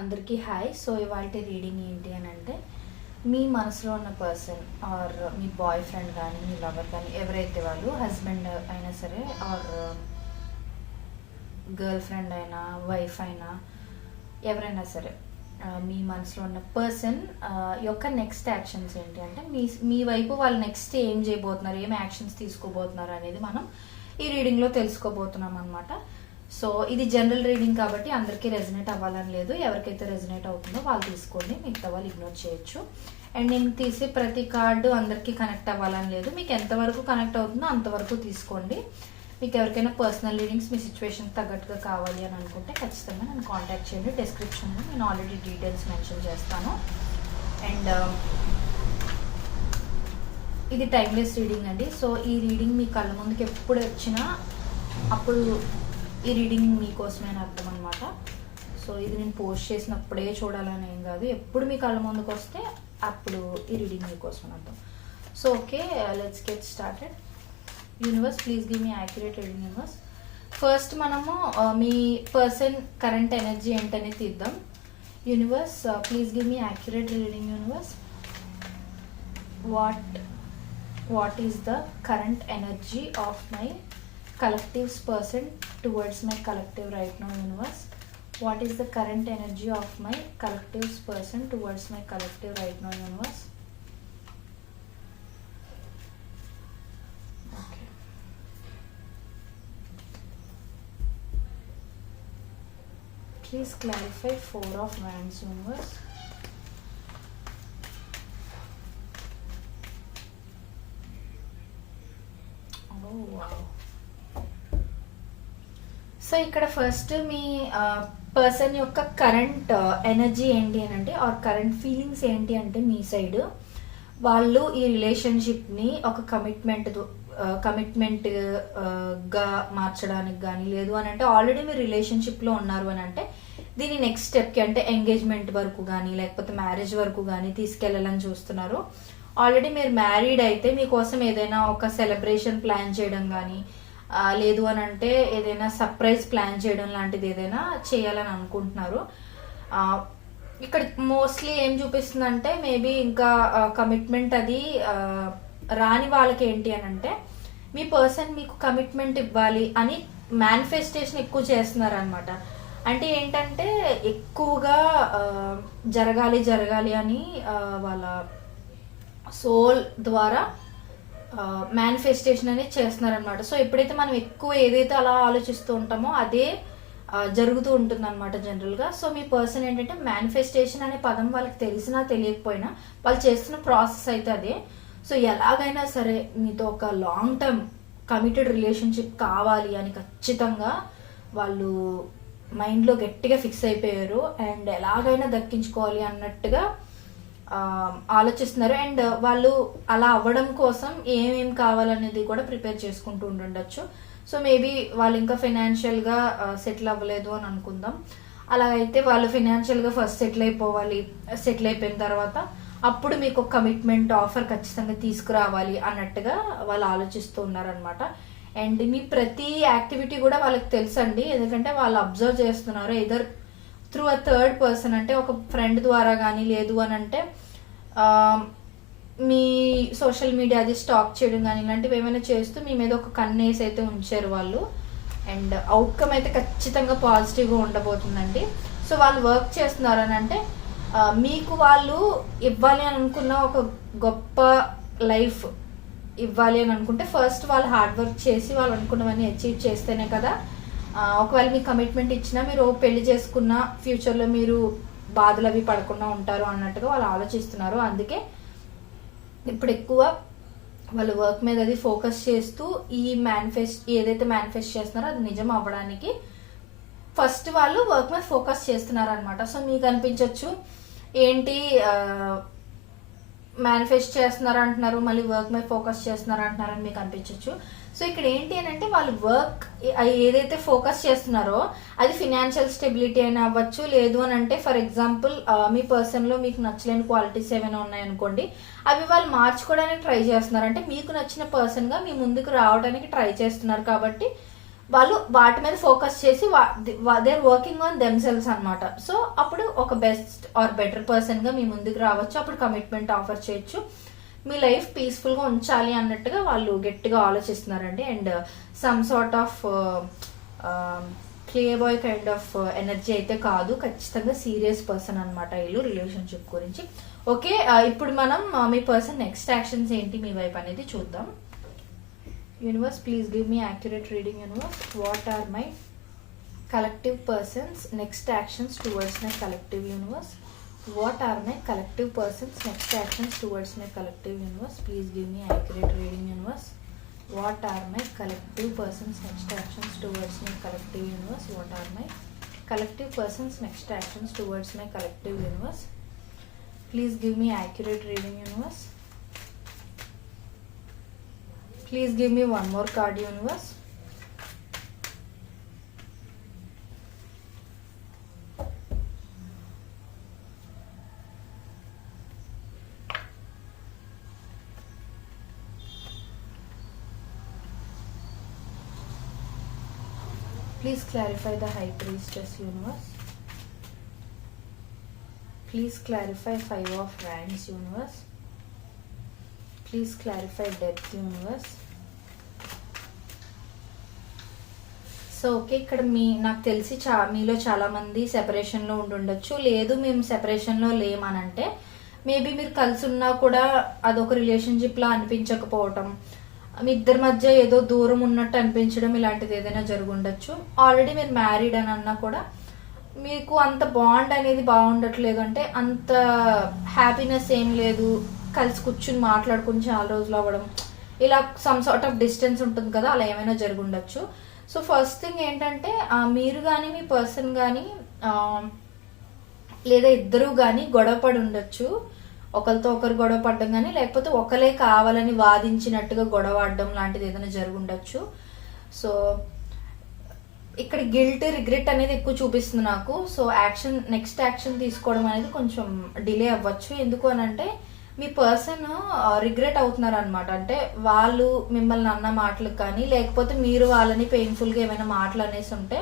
అందరికీ hi. So ఇవాళ reading ఏంటి అని అంటే, మీ మనసులో ఉన్న person are me boy friend కానీ మీ లవర్ కానీ ఎవరైతే వాళ్ళు హస్బెండ్ అయినా సరే ఆర్ గర్ల్ ఫ్రెండ్ అయినా వైఫ్ అయినా ఎవరైనా సరే మీ మనసులో ఉన్న పర్సన్ యొక్క నెక్స్ట్ యాక్షన్స్ ఏంటి అంటే మీ వైపు వాళ్ళు నెక్స్ట్ ఏం చేయబోతున్నారు, ఏం యాక్షన్స్ తీసుకోబోతున్నారు అనేది మనం ఈ రీడింగ్లో తెలుసుకోబోతున్నాం అనమాట. సో ఇది జనరల్ రీడింగ్ కాబట్టి అందరికీ రెజనేట్ అవ్వాలని లేదు. ఎవరికైతే రెజనేట్ అవుతుందో వాళ్ళు తీసుకోండి, మిగతా వాళ్ళు ఇగ్నోర్ చేయొచ్చు. అండ్ నేను తీసే ప్రతి కార్డు అందరికీ కనెక్ట్ అవ్వాలని లేదు. మీకు ఎంతవరకు కనెక్ట్ అవుతుందో అంతవరకు తీసుకోండి. మీకు ఎవరికైనా పర్సనల్ రీడింగ్స్ మీ సిచ్యువేషన్ తగ్గట్టుగా కావాలి అని అనుకుంటే ఖచ్చితంగా నన్ను కాంటాక్ట్ చేయండి. డిస్క్రిప్షన్లో నేను ఆల్రెడీ డీటెయిల్స్ మెన్షన్ చేస్తాను. అండ్ ఇది టైమ్లెస్ రీడింగ్ అండి. సో ఈ రీడింగ్ మీ కళ్ళ ముందుకు ఎప్పుడు వచ్చినా అప్పుడు ఈ రీడింగ్ మీకోసమే అని అర్థం అనమాట. సో ఇది నేను పోస్ట్ చేసినప్పుడే చూడాలని ఏం కాదు, ఎప్పుడు మీ కళ్ళ ముందుకు వస్తే అప్పుడు ఈ రీడింగ్ మీకోసం అర్థం. So okay, let's get started. Universe please give me accurate reading. Universe first మనము మీ పర్సన్ కరెంట్ ఎనర్జీ ఏంటనే తీద్దాం. Universe please give me accurate reading. Universe what is the current energy of my collective's person towards my collective right now. Universe, what is the current energy of my collective's person towards my collective right now. Universe, okay, please clarify Four of Wands. Universe, so ఇక్కడ first మీ person యొక్క current energy ఏంటి అని అంటే are current feelings ఏంటి అంటే, మీ side వాళ్ళు ఈ రిలేషన్షిప్ని ఒక కమిట్మెంట్గా మార్చడానికి కానీ, లేదు అని అంటే ఆల్రెడీ మీరు రిలేషన్షిప్లో ఉన్నారు అని అంటే దీని నెక్స్ట్ స్టెప్కి అంటే ఎంగేజ్మెంట్ వరకు కానీ లేకపోతే మ్యారేజ్ వరకు కానీ తీసుకెళ్ళాలని చూస్తున్నారు. ఆల్రెడీ మీరు మ్యారీడ్ అయితే మీకోసం ఏదైనా ఒక సెలబ్రేషన్ ప్లాన్ చేయడం కానీ, లేదు అని అంటే ఏదైనా సర్ప్రైజ్ ప్లాన్ చేయడం లాంటిది ఏదైనా చేయాలని అనుకుంటున్నారు. ఇక్కడ మోస్ట్లీ ఏం చూపిస్తుందంటే మేబీ ఇంకా కమిట్మెంట్ అది రాని వాళ్ళకి ఏంటి అని అంటే మీ పర్సన్ మీకు కమిట్మెంట్ ఇవ్వాలి అని మేనిఫెస్టేషన్ ఎక్కువ చేస్తున్నారు అనమాట. అంటే ఏంటంటే ఎక్కువగా జరగాలి అని వాళ్ళ సోల్ ద్వారా మేనిఫెస్టేషన్ అనేది చేస్తున్నారనమాట. సో ఎప్పుడైతే మనం ఎక్కువ ఏదైతే అలా ఆలోచిస్తూ ఉంటామో అదే జరుగుతూ ఉంటుంది అనమాట జనరల్గా. సో మీ పర్సన్ ఏంటంటే మేనిఫెస్టేషన్ అనే పదం వాళ్ళకి తెలిసినా తెలియకపోయినా వాళ్ళు చేస్తున్న ప్రాసెస్ అయితే అదే. సో ఎలాగైనా సరే మీతో ఒక లాంగ్ టర్మ్ కమిటెడ్ రిలేషన్షిప్ కావాలి అని ఖచ్చితంగా వాళ్ళు మైండ్లో గట్టిగా ఫిక్స్ అయిపోయారు. అండ్ ఎలాగైనా దక్కించుకోవాలి అన్నట్టుగా ఆలోచిస్తున్నారు. అండ్ వాళ్ళు అలా అవ్వడం కోసం ఏమేం కావాలనేది కూడా ప్రిపేర్ చేసుకుంటూ ఉండొచ్చు. సో మేబీ వాళ్ళు ఇంకా ఫైనాన్షియల్గా సెటిల్ అవ్వలేదు అని అనుకుందాం. అలాగైతే వాళ్ళు ఫైనాన్షియల్గా ఫస్ట్ సెటిల్ అయిపోవాలి. సెటిల్ అయిపోయిన తర్వాత అప్పుడు మీకు ఒక కమిట్మెంట్ ఆఫర్ ఖచ్చితంగా తీసుకురావాలి అన్నట్టుగా వాళ్ళు ఆలోచిస్తూ ఉన్నారనమాట. అండ్ మీ ప్రతి యాక్టివిటీ కూడా వాళ్ళకి తెలుసండి, ఎందుకంటే వాళ్ళు అబ్జర్వ్ చేస్తున్నారు. Either through a third person అంటే ఒక ఫ్రెండ్ ద్వారా కానీ, లేదు అని అంటే మీ సోషల్ మీడియా అది స్టాక్ చేయడం కానీ ఇలాంటివి ఏమైనా చేస్తూ మీ మీద ఒక కన్నేసి అయితే ఉంచారు వాళ్ళు. అండ్ అవుట్కమ్ అయితే ఖచ్చితంగా పాజిటివ్గా ఉండబోతుందండి. సో వాళ్ళు వర్క్ చేస్తున్నారు అని అంటే మీకు వాళ్ళు ఇవ్వాలి అని అనుకున్న ఒక గొప్ప లైఫ్ ఇవ్వాలి అని అనుకుంటే ఫస్ట్ వాళ్ళు హార్డ్ వర్క్ చేసి వాళ్ళు అనుకున్నవన్నీ అచీవ్ చేస్తేనే కదా. ఒకవేళ మీకు కమిట్మెంట్ ఇచ్చినా మీరు పెళ్లి చేసుకున్న ఫ్యూచర్లో మీరు బాధలు అవి పడకుండా ఉంటారు అన్నట్టుగా వాళ్ళు ఆలోచిస్తున్నారు. అందుకే ఇప్పుడు ఎక్కువ వాళ్ళు వర్క్ మీద అది ఫోకస్ చేస్తూ ఈ ఏదైతే మేనిఫెస్ట్ చేస్తున్నారో అది నిజం అవ్వడానికి ఫస్ట్ వాళ్ళు వర్క్ మీద ఫోకస్ చేస్తున్నారు అనమాట. సో మీకు అనిపించవచ్చు ఏంటి మేనిఫెస్ట్ చేస్తున్నారు అంటున్నారు, మళ్ళీ వర్క్ మీద ఫోకస్ చేస్తున్నారు అంటున్నారు అని మీకు అనిపించవచ్చు. సో ఇక్కడ ఏంటి అని అంటే వాళ్ళు వర్క్ ఏదైతే ఫోకస్ చేస్తున్నారో అది ఫినాన్షియల్ స్టెబిలిటీ అయినా అవ్వచ్చు, లేదు అని అంటే ఫర్ ఎగ్జాంపుల్ మీ పర్సన్లో మీకు నచ్చలేని క్వాలిటీస్ ఏమైనా ఉన్నాయనుకోండి, అవి వాళ్ళు మార్చుకోవడానికి ట్రై చేస్తున్నారు. అంటే మీకు నచ్చిన పర్సన్గా మీ ముందుకు రావడానికి ట్రై చేస్తున్నారు కాబట్టి వాళ్ళు వాటి మీద ఫోకస్ చేసి they are working on themselves అనమాట. సో అప్పుడు ఒక బెస్ట్ ఆర్ బెటర్ పర్సన్గా మీ ముందుకు రావచ్చు. అప్పుడు కమిట్మెంట్ ఆఫర్ చేయొచ్చు. మీ లైఫ్ పీస్ఫుల్గా ఉంచాలి అన్నట్టుగా వాళ్ళు గట్టిగా ఆలోచిస్తున్నారండి. And some sort of play boy kind of energy అయితే కాదు, ఖచ్చితంగా సీరియస్ పర్సన్ అనమాట వీళ్ళు రిలేషన్షిప్ గురించి. ఓకే, ఇప్పుడు మనం మీ పర్సన్ నెక్స్ట్ యాక్షన్స్ ఏంటి మీ వైపు అనేది చూద్దాం. Universe, please give me accurate reading. Universe, what are my collective persons next actions towards my collective universe? What are my collective persons next actions towards my collective universe? Please give me accurate reading, universe. What are my collective persons next actions towards my collective universe? What are my collective persons next actions towards my collective universe? Please give me accurate reading, universe. Please give me one more card, universe. Please clarify the High Priestess, universe. Please clarify Five of Wands, universe. Please clarify Death, universe. So okay, ఇక్కడ నాకు తెలిసి మీలో చాలా మంది సెపరేషన్లో ఉండుండొచ్చు. లేదు మేము సెపరేషన్లో లేమనంటే maybe మీరు కలిసి ఉన్నా కూడా అదొక రిలేషన్షిప్లా అనిపించకపోవటం, మీ ఇద్దరి మధ్య ఏదో దూరం ఉన్నట్టు అనిపించడం, ఇలాంటిది ఏదైనా జరుగుండొచ్చు. ఆల్రెడీ మీరు మ్యారీడ్ అని అన్నా కూడా మీకు అంత బాండ్ అనేది బాగుండట్లేదు, అంటే అంత హ్యాపీనెస్ ఏం లేదు, కలిసి కూర్చుని మాట్లాడుకుని చాలా రోజులు అవ్వడం, ఇలా సమ్ సార్ట్ ఆఫ్ డిస్టెన్స్ ఉంటుంది కదా, అలా ఏమైనా జరుగుండొచ్చు. సో ఫస్ట్ థింగ్ ఏంటంటే మీరు కానీ మీ పర్సన్ కానీ లేదా ఇద్దరు కానీ గొడవ పడి ఉండొచ్చు. ఒకరితో ఒకరు గొడవ పడడం కానీ, లేకపోతే ఒకరే కావాలని వాదించినట్టుగా గొడవ ఆడడం లాంటిది ఏదైనా జరుగుండొచ్చు. సో ఇక్కడ గిల్ట్, రిగ్రెట్ అనేది ఎక్కువ చూపిస్తుంది నాకు. సో నెక్స్ట్ యాక్షన్ తీసుకోవడం అనేది కొంచెం డిలే అవ్వచ్చు. ఎందుకు అని అంటే మీ పర్సన్ రిగ్రెట్ అవుతున్నారు అనమాట. అంటే వాళ్ళు మిమ్మల్ని అన్న మాటలకు కానీ, లేకపోతే మీరు వాళ్ళని పెయిన్ఫుల్గా ఏమైనా మాటలు అనేసి ఉంటే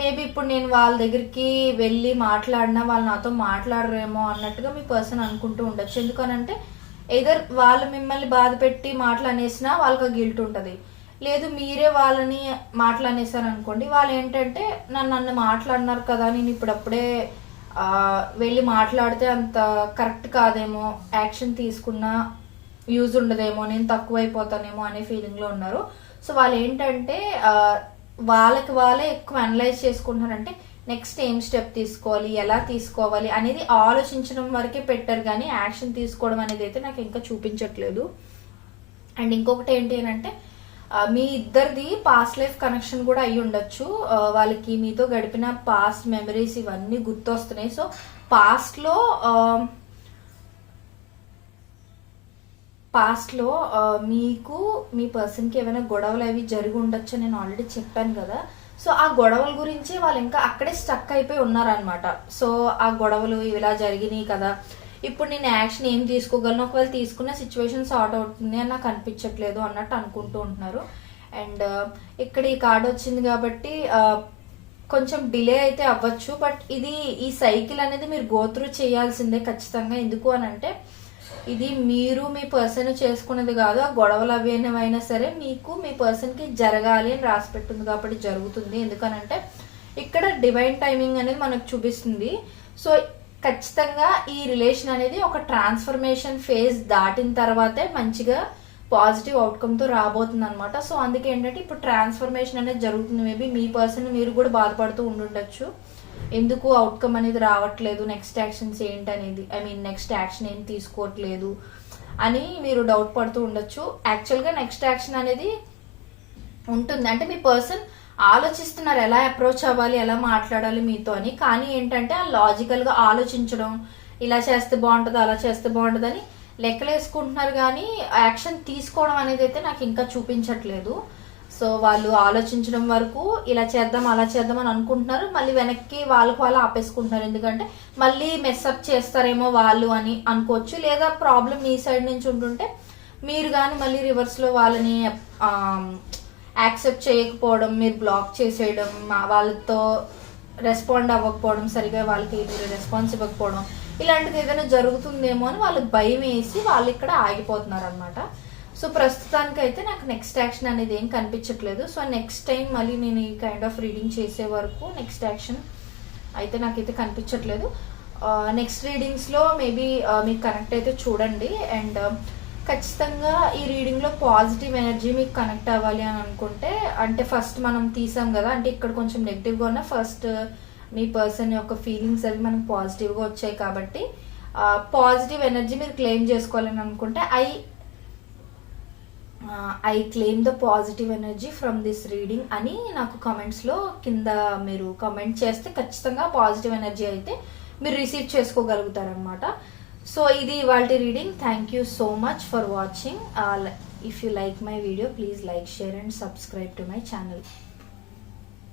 మేబీ ఇప్పుడు నేను వాళ్ళ దగ్గరికి వెళ్ళి మాట్లాడినా వాళ్ళు నాతో మాట్లాడరేమో అన్నట్టుగా మీ పర్సన్ అనుకుంటూ ఉండొచ్చు. ఎందుకనంటే ఎదర్ వాళ్ళు మిమ్మల్ని బాధ పెట్టి మాటలు అనేసినా వాళ్ళకి గిల్ట్ ఉంటుంది, లేదు మీరే వాళ్ళని మాటలు అనేసారు అనుకోండి, వాళ్ళు ఏంటంటే నన్ను మాట్లాడినారు కదా, నేను ఇప్పుడప్పుడే వెళ్ళి మాట్లాడితే అంత కరెక్ట్ కాదేమో, యాక్షన్ తీసుకున్నా యూజ్ ఉండదేమో, నేను తక్కువైపోతానేమో అనే ఫీలింగ్లో ఉన్నారు. సో వాళ్ళు ఏంటంటే వాళ్ళకి వాళ్ళే ఎక్కువ అనలైజ్ చేసుకుంటున్నారంటే నెక్స్ట్ ఏం స్టెప్ తీసుకోవాలి, ఎలా తీసుకోవాలి అనేది ఆలోచించడం వరకే పెట్టారు, కానీ యాక్షన్ తీసుకోవడం అనేది అయితే నాకు ఇంకా చూపించట్లేదు. అండ్ ఇంకొకటి ఏంటి అని అంటే మీ ఇద్దరిది పాస్ట్ లైఫ్ కనెక్షన్ కూడా అయ్యి ఉండొచ్చు. వాళ్ళకి మీతో గడిపిన పాస్ట్ మెమరీస్ ఇవన్నీ గుర్తొస్తున్నాయి. సో పాస్ట్లో మీకు మీ పర్సన్కి ఏమైనా గొడవలు అవి జరిగి ఉండొచ్చు, నేను ఆల్రెడీ చెప్పాను కదా. సో ఆ గొడవల గురించి వాళ్ళు ఇంకా అక్కడే స్టక్ అయిపోయి ఉన్నారనమాట. సో ఆ గొడవలు ఇలా జరిగినాయి కదా, ఇప్పుడు నేను యాక్షన్ ఏం తీసుకోగలను, ఒకవేళ తీసుకున్న సిచ్యువేషన్ సార్ట్ అవుతుంది అని నాకు అనిపించట్లేదు అన్నట్టు అనుకుంటూ ఉంటున్నారు. అండ్ ఇక్కడ ఈ కార్డ్ వచ్చింది కాబట్టి కొంచెం డిలే అయితే అవ్వచ్చు, బట్ ఈ సైకిల్ అనేది మీరు గోత్రూ చేయాల్సిందే ఖచ్చితంగా. ఎందుకు అని అంటే ఇది మీరు మీ పర్సన్ చేసుకున్నది కాదు, ఆ గొడవలు అవి అయినా సరే మీకు మీ పర్సన్కి జరగాలి అని రాసి పెట్టింది కాబట్టి జరుగుతుంది. ఎందుకనంటే ఇక్కడ డివైన్ టైమింగ్ అనేది మనకు చూపిస్తుంది. సో ఖచ్చితంగా ఈ రిలేషన్ అనేది ఒక ట్రాన్స్ఫర్మేషన్ ఫేజ్ దాటిన తర్వాతే మంచిగా పాజిటివ్ అవుట్కమ్తో రాబోతుంది అనమాట. సో అందుకే ఏంటంటే ఇప్పుడు ట్రాన్స్ఫర్మేషన్ అనేది జరుగుతుంది. మేబీ మీ పర్సన్ మీరు కూడా బాధపడుతూ ఉండుండొచ్చు, ఎందుకు అవుట్కమ్ అనేది రావట్లేదు, నెక్స్ట్ యాక్షన్స్ ఏంటి అనేది, నెక్స్ట్ యాక్షన్ ఏం తీసుకోవట్లేదు అని మీరు డౌట్ పడుతూ ఉండొచ్చు. యాక్చువల్గా నెక్స్ట్ యాక్షన్ అనేది ఉంటుంది, అంటే మీ పర్సన్ ఆలోచిస్తున్నారు ఎలా అప్రోచ్ అవ్వాలి, ఎలా మాట్లాడాలి మీతో అని. కానీ ఏంటంటే ఆ లాజికల్గా ఆలోచించడం, ఇలా చేస్తే బాగుంటుంది అలా చేస్తే బాగుంటుంది అని లెక్కలు వేసుకుంటున్నారు, కానీ యాక్షన్ తీసుకోవడం అనేది అయితే నాకు ఇంకా చూపించట్లేదు. సో వాళ్ళు ఆలోచించడం వరకు ఇలా చేద్దాం అలా చేద్దాం అని అనుకుంటున్నారు, మళ్ళీ వెనక్కి వాళ్ళకు వాళ్ళు ఆపేసుకుంటున్నారు. ఎందుకంటే మళ్ళీ మెస్అప్ చేస్తారేమో వాళ్ళు అని అనుకోవచ్చు, లేదా ప్రాబ్లం మీ సైడ్ నుంచి ఉంటుంటే మీరు కానీ మళ్ళీ రివర్స్లో వాళ్ళని యాక్సెప్ట్ చేయకపోవడం, మీరు బ్లాక్ చేసేయడం, వాళ్ళతో రెస్పాండ్ అవ్వకపోవడం, సరిగా వాళ్ళకి మీరు రెస్పాన్స్ ఇవ్వకపోవడం, ఇలాంటిది ఏదైనా జరుగుతుందేమో అని వాళ్ళకి భయం వేసి వాళ్ళు ఇక్కడ ఆగిపోతున్నారు అనమాట. సో ప్రస్తుతానికైతే నాకు నెక్స్ట్ యాక్షన్ అనేది ఏం కనిపించట్లేదు. సో నెక్స్ట్ టైం మళ్ళీ నేను ఈ కైండ్ ఆఫ్ రీడింగ్ చేసే వరకు నెక్స్ట్ యాక్షన్ అయితే నాకైతే కనిపించట్లేదు. నెక్స్ట్ రీడింగ్స్లో మేబీ మీకు కనెక్ట్ అయితే చూడండి. అండ్ ఖచ్చితంగా ఈ రీడింగ్లో పాజిటివ్ ఎనర్జీ మీకు కనెక్ట్ అవ్వాలి అని అనుకుంటే, అంటే ఫస్ట్ మనం తీసాం కదా, అంటే ఇక్కడ కొంచెం నెగిటివ్గా ఉన్న ఫస్ట్ మీ పర్సన్ యొక్క ఫీలింగ్స్ అవి మనకు పాజిటివ్గా వచ్చాయి కాబట్టి పాజిటివ్ ఎనర్జీ మీరు క్లెయిమ్ చేసుకోవాలని అనుకుంటే I claim the positive energy from this reading అని నాకు కమెంట్స్లో కింద మీరు కమెంట్ చేస్తే ఖచ్చితంగా పాజిటివ్ ఎనర్జీ అయితే మీరు రిసీవ్ చేసుకోగలుగుతారనమాట. సో ఇది ఇవాల్టి reading. Thank you so much for watching. If you like my video, please like, share and subscribe to my channel.